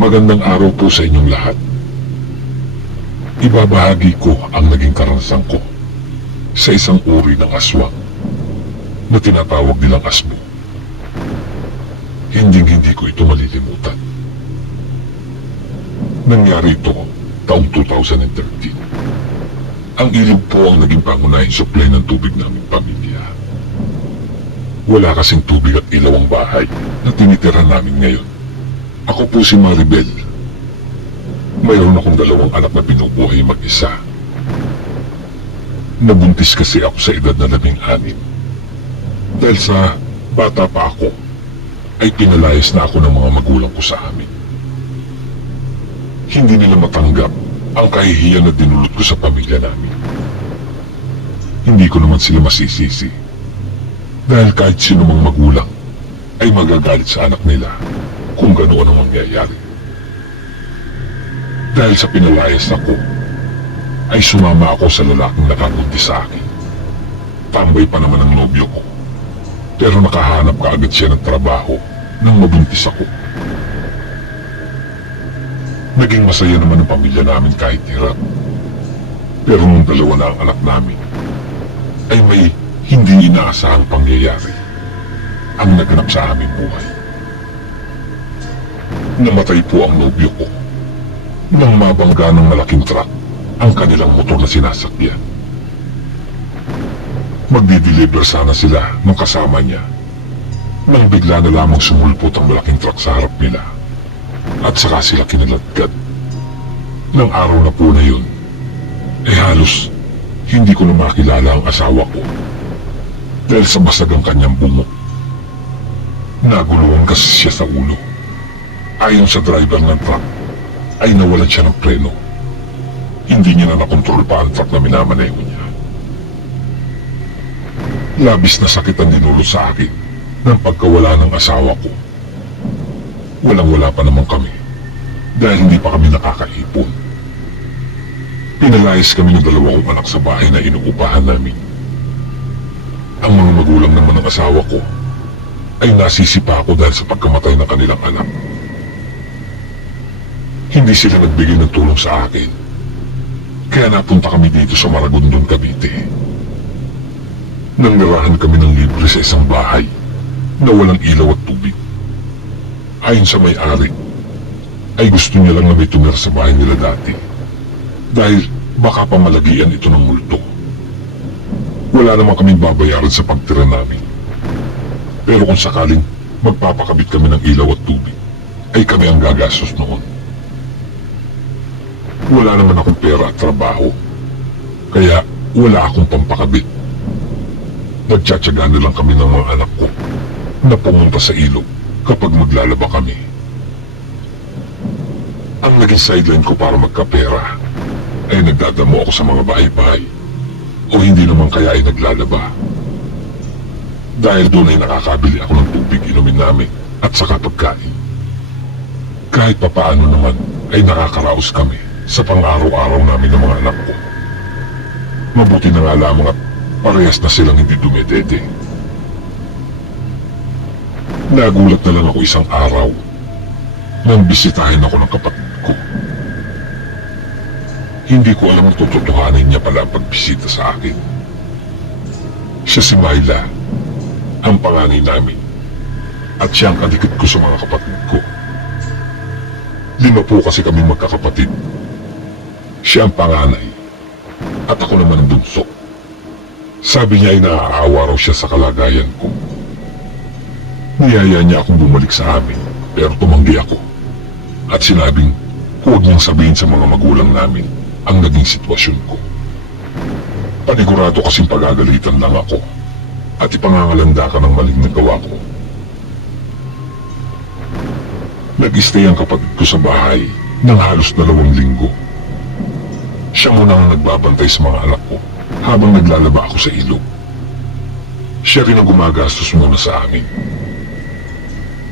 Magandang araw po sa inyong lahat. Ibabahagi ko ang naging karanasan ko sa isang uri ng aswang na tinatawag nilang asbo. Hinding-hindi ko ito malilimutan. Nangyari ito taong 2013. Ang ilog po ang naging pangunahing supply ng tubig naming pamilya. Wala kasing tubig at ilaw ang bahay na tinitira namin ngayon. Ako po si Maribel. Mayroon akong 2 anak na binubuhay mag-isa. Nabuntis kasi ako sa edad na 16. Dahil sa bata pa ako, ay pinalayas na ako ng mga magulang ko sa amin. Hindi nila matanggap ang kahihiyan na dinulot ko sa pamilya namin. Hindi ko naman sila masisisi. Dahil kahit sino mang magulang ay magagalit sa anak nila kung ganoon ang mangyayari. Dahil sa pinalayas ako, ay sumama ako sa lalaking nakabuntis sa akin. Tambay pa naman ang nobyo ko, pero nakahanap kaagad siya ng trabaho nang mabuntis ako. Naging masaya naman ang pamilya namin kahit hirap. Pero nung 2 na ang anak namin, ay may hindi inaasahang pangyayari ang naganap sa aming buhay. Namatay po ang nobyo ko nang mabangga ng malaking truck ang kanilang motor na sinasakyan. Magdi-deliver sana sila ng kasama niya nang bigla na lamang sumulpot ang malaking truck sa harap nila at saka sila kinaladkad. Nang araw na po na yun, ay halos hindi ko na makilala ang asawa ko dahil sa basag ang kanyang bungo. Naguluhan kasi siya sa ulo. Ayon sa driver ng truck, ay nawalan siya ng preno. Hindi niya na nakontrol pa ang truck na minamaneho niya. Labis na sakit ang dinulot sa akin ng pagkawala ng asawa ko. Walang-wala pa naman kami dahil hindi pa kami nakakaipon. Pinalayas kami ng 2 kong anak sa bahay na inuupahan namin. Ang mga magulang naman ng asawa ko ay nasisipa ako dahil sa pagkamatay ng kanilang anak. Hindi sila nagbigay ng tulong sa akin, kaya napunta kami dito sa Maragondon, Cavite. Nanirahan kami ng libre sa isang bahay na walang ilaw at tubig. Ayon sa may-ari, ay gusto niya lang na may tumira sa bahay nila dati dahil baka pamalagian ito ng multo. Wala naman kaming babayaran sa pagtira namin. Pero kung sakaling magpapakabit kami ng ilaw at tubig, ay kami ang gagastos noon. Wala naman akong pera at trabaho, kaya wala akong pampakabit. Nagtsatsaga na lang kami ng mga anak ko na pumunta sa ilog kapag maglalaba kami. Ang naging sideline ko para magkapera ay nagdadamo ako sa mga bahay-bahay o hindi naman kaya ay naglalaba. Dahil doon ay nakakabili ako ng tubig inumin namin at saka pagkain. Kahit papaano naman ay nakakaraos kami sa pang-araw-araw namin ng mga anak ko. Mabuti na nga lamang at parehas na silang hindi dumedede. Nagulat na lang ako isang araw nang bisitahin ako ng kapatid ko. Hindi ko alam ang tototohanin niya pala ang pagbisita sa akin. Siya si Myla, ang panganay namin, at siya ang kadikit ko sa mga kapatid ko. 5 po kasi kami magkakapatid. Siya ang panganay, at ako naman ang bunso. Sabi niya ay naaawa raw siya sa kalagayan ko. Niyaya niya akong bumalik sa amin, pero tumanggi ako. At sinabing, huwag niyang sabihin sa mga magulang namin ang naging sitwasyon ko. Panigurado kasing pagagalitan lang ako, at ipangangalanda ka ng maling nagawa ko. Nag-stay ang kapatid ko sa bahay ng halos 2 linggo. Siya muna ang nagbabantay sa mga anak ko habang naglalaba ako sa ilog. Siya rin ang gumagastos muna sa amin.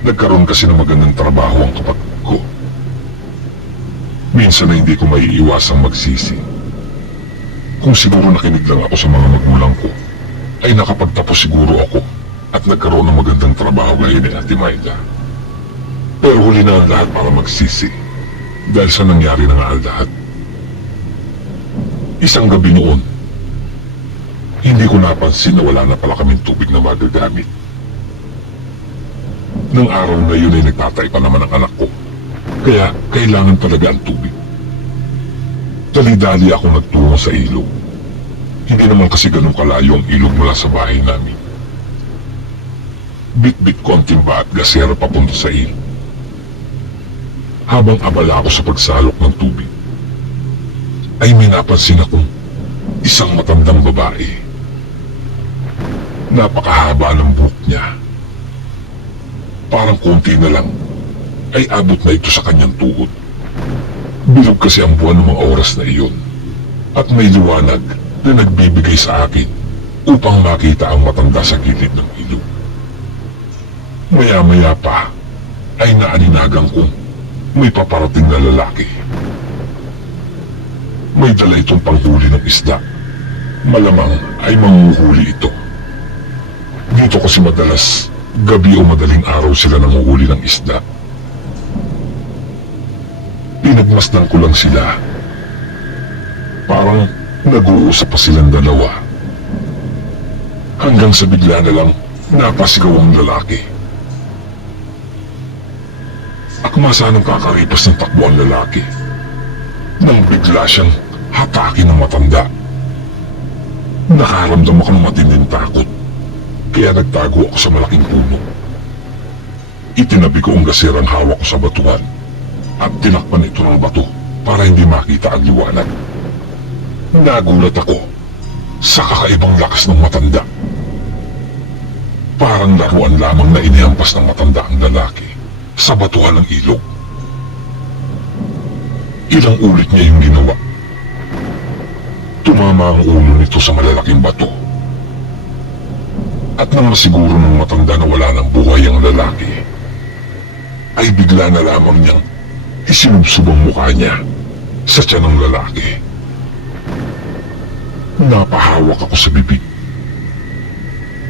Nagkaroon kasi ng magandang trabaho ang kapatid ko. Minsan na hindi ko maiiwasang magsisi. Kung siguro nakinig lang ako sa mga magulang ko, ay nakapagtapos siguro ako at nagkaroon ng magandang trabaho gaya ni Ate Maida. Pero huli na ang lahat para magsisi dahil sa nangyari na nga ang lahat. Isang gabi noon, hindi ko napansin na wala na pala kaming tubig na magagamit. Nang araw na yun ay nagtatay pa naman ang anak ko, kaya kailangan talaga ang tubig. Dali-dali ako nagtungo sa ilog. Hindi naman kasi ganun kalayo ang ilog mula sa bahay namin. Bit-bit ko ang timba at gasera papunta sa ilog. Habang abala ako sa pagsalok ng tubig, ay may napansin akong isang matandang babae. Napakahaba ng buhok niya. Parang konti na lang ay abot na ito sa kanyang tuhod. Bilog kasi ang buwan ng mga oras na iyon at may liwanag na nagbibigay sa akin upang makita ang matanda sa gilid ng ilog. Maya-maya pa ay naaninagan kong may paparating na lalaki. May dala itong panghuli ng isda. Malamang ay manghuhuli ito. Dito kasi madalas gabi o madaling araw sila nanguhuli ng isda. Pinagmasdan ko lang sila. Parang nag-uusap pa silang dalawa. Hanggang sa bigla na lang napasigaw ang lalaki. Akma sanang kakaripas ng takbo ang lalaki nang bigla siyang hatakin ng matanda. Nakaramdam ako ng matinding takot, kaya nagtago ako sa malaking puno. Itinabi ko ang gaserang hawak ko sa batuhan at tinakpan ito ng bato para hindi makita ang liwanag. Nagulat ako sa kakaibang lakas ng matanda. Parang laruan lamang na inihampas ng matanda ang lalaki sa batuhan ng ilog. Ilang ulit niya yung ginawa. Tumama ang ulo nito sa malalaking bato. At nang masiguro ng matanda na wala ng buhay ang lalaki, ay bigla na lamang niyang isinubsob ang mukha niya sa tiyan ng lalaki. Napahawak ako sa bibig.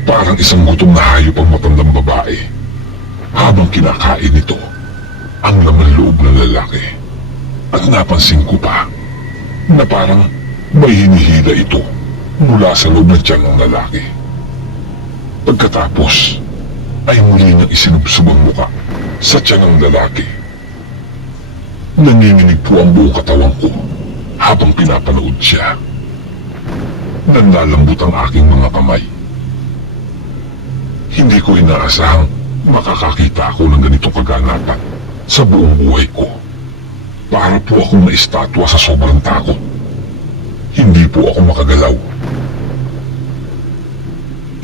Parang isang gutom na hayop ang matandang babae habang kinakain nito ang laman loob ng lalaki. At napansin ko pa na parang may hinihila ito mula sa loob ng tiyan ng lalaki. Pagkatapos ay muli niyang isinubsob ang muka sa tiyan ng lalaki. Nanginginig po ang buong katawan ko habang pinapanood siya. Nanlalambot ang aking mga kamay. Hindi ko inaasahang makakakita ako ng ganitong kaganapan sa buong buhay ko. Para po akong naistatwa sa sobrang takot. Hindi po ako makagalaw.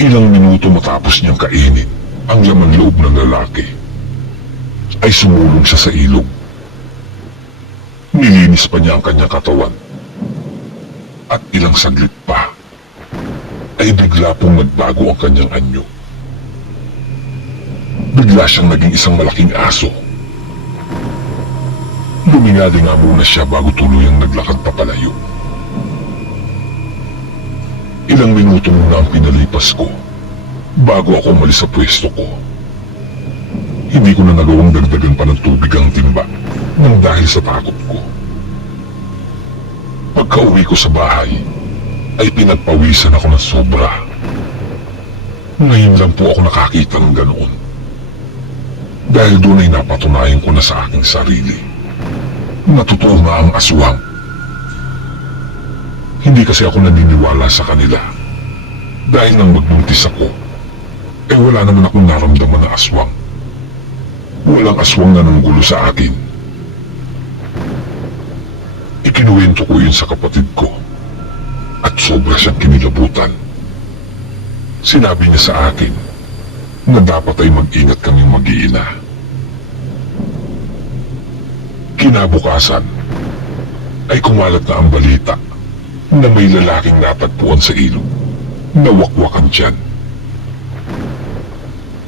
Ilang minuto matapos niyang kainin ang laman loob ng lalaki, ay sumulong siya sa ilog. Nilinis pa niya ang kanyang katawan. At ilang saglit pa, ay bigla pong nagbago ang kanyang anyo. Bigla siyang naging isang malaking aso. Lumingali nga muna siya bago tuluyang naglakad papalayo. Ilang minuto muna ang pinalipas ko bago ako umalis sa pwesto ko. Hindi ko na nagawang dagdagan pa ng tubig ang timba nang dahil sa takot ko. Pagka-uwi ko sa bahay, ay pinagpawisan ako ng sobra. Ngayon lang po ako nakakita ng ganoon. Dahil doon ay napatunayan ko na sa aking sarili na totoo nga ang aswang. Hindi kasi ako naniniwala sa kanila. Dahil nang magbuntis ako, eh wala naman akong naramdaman na aswang. Walang aswang na nanggulo sa akin. Ikinuwento ko yun sa kapatid ko at sobra siyang kinilabutan. Sinabi niya sa akin na dapat ay mag-ingat kaming mag-iina. Kinabukasan, ay kumalat na ang balita na may lalaking natagpuan sa ilog na wakwakan tiyan.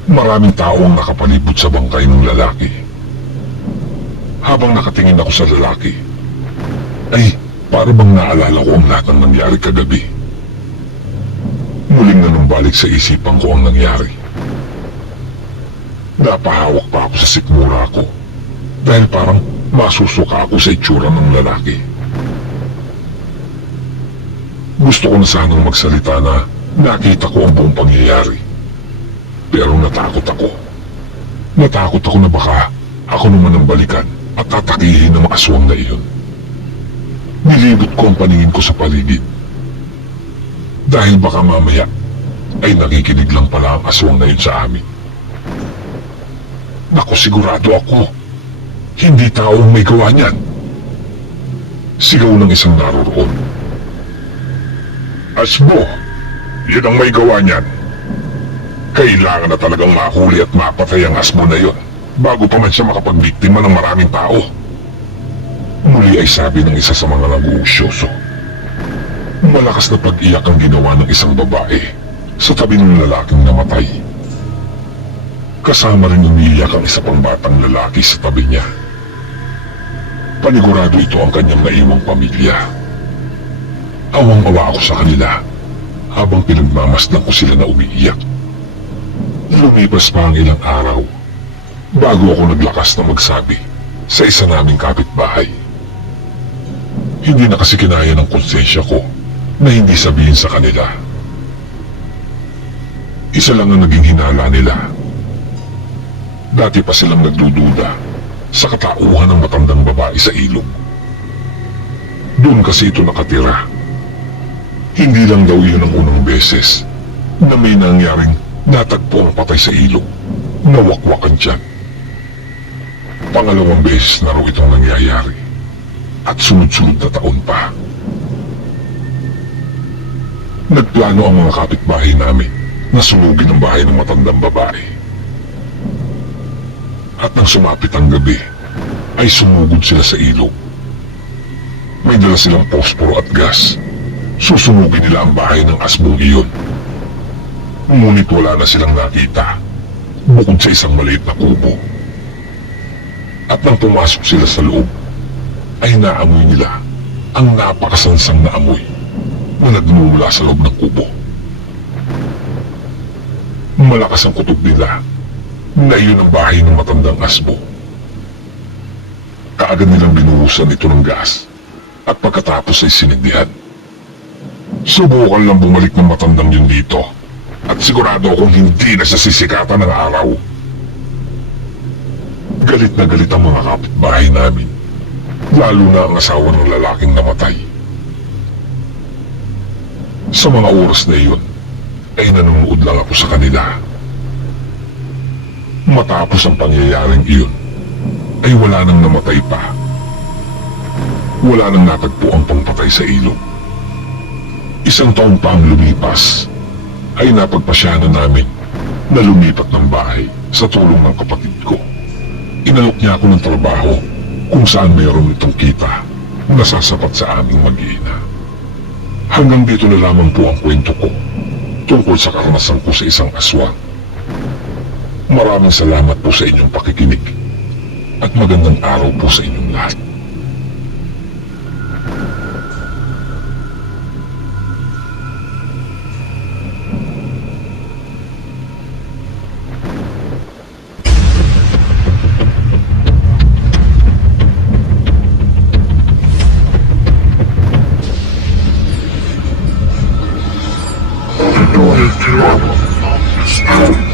Maraming tao ang nakapalibot sa bangkay ng lalaki. Habang nakatingin ako sa lalaki, ay para bang naalala ko ang lahat ng nangyari kagabi. Muling nanumbalik sa isipan ko ang nangyari. Napahawak pa ako sa sikmura ko dahil parang masusuka ako sa itsura ng lalaki. Gusto ko na sanang magsalita na nakita ko ang buong pangyayari. Pero natakot ako. Natakot ako na baka ako naman ang balikan at tatakihin ng aswang na iyon. Nilibot ko ang paningin ko sa paligid. Dahil baka mamaya ay nakikinig lang pala ang aswang na yun sa amin. Naku, sigurado ako. Hindi tao ang may gawa niyan. Sigaw ng isang naroroon. Asbo, yun ang may gawa niyan. Kailangan na talagang mahuli at mapatay ang asmo na yon bago pa man siya makapagbiktima ng maraming tao. Muli ay sabi ng isa sa mga nag-uusyoso. Malakas na pag-iyak ang ginawa ng isang babae sa tabi ng lalaking namatay. Kasama rin umiiyak ang isa pang batang lalaki sa tabi niya. Panigurado ito ang kanyang naiwang pamilya. Awang-awa ako sa kanila habang pinagmamasdan ko sila na umiiyak. Lumipas pa ang ilang araw bago ako naglakas na magsabi sa isa naming kapitbahay. Hindi na kasi kinaya ng konsensya ko na hindi sabihin sa kanila. Isa lang ang naging hinala nila. Dati pa silang nagdududa sa katauhan ng matandang babae sa ilog. Doon kasi ito nakatira. Hindi lang daw iyon ang unang beses na may nangyaring natagpo ang patay sa ilog, nawakwakan tiyan. Pangalawang beses na raw itong nangyayari at sunod-sunod na taon pa. Nagplano ang mga kapitbahay namin na sunugin ang bahay ng matandang babae. At nang sumapit ang gabi, ay sumugod sila sa ilog. May dala silang posporo at gas. Susunugin nila ang bahay ng asbong iyon. Ngunit wala na silang nakita, bukod sa isang maliit na kubo. At nang pumasok sila sa loob, ay naamoy nila ang napakasansang na amoy na nagmumula sa loob ng kubo. Malakas ang kutob nila na iyon ang bahay ng matandang asbo. Kaagad nilang binuhusan ito ng gas at pagkatapos ay sinigdihan. Subukan lang bumalik ng matandang yun dito at sigurado akong hindi na siya sisikatan ng araw. Galit na galit ang mga kapitbahay namin, lalo na ang asawa ng lalaking namatay. Sa mga oras na iyon, ay nanonood lang ako sa kanila. Matapos ang pangyayaring iyon, ay wala nang namatay pa. Wala nang natagpo ang pangpatay sa ilog. Isang taon pa ang lumipas, ay napagpasyanan namin na lumipat ng bahay sa tulong ng kapatid ko. Inalok niya ako ng trabaho kung saan mayroon itong kita na sasapat sa aming mag-iina. Hanggang dito na lamang po ang kwento ko tungkol sa karanasan ko sa isang aswang. Maraming salamat po sa inyong pakikinig at magandang araw po sa inyong lahat. Story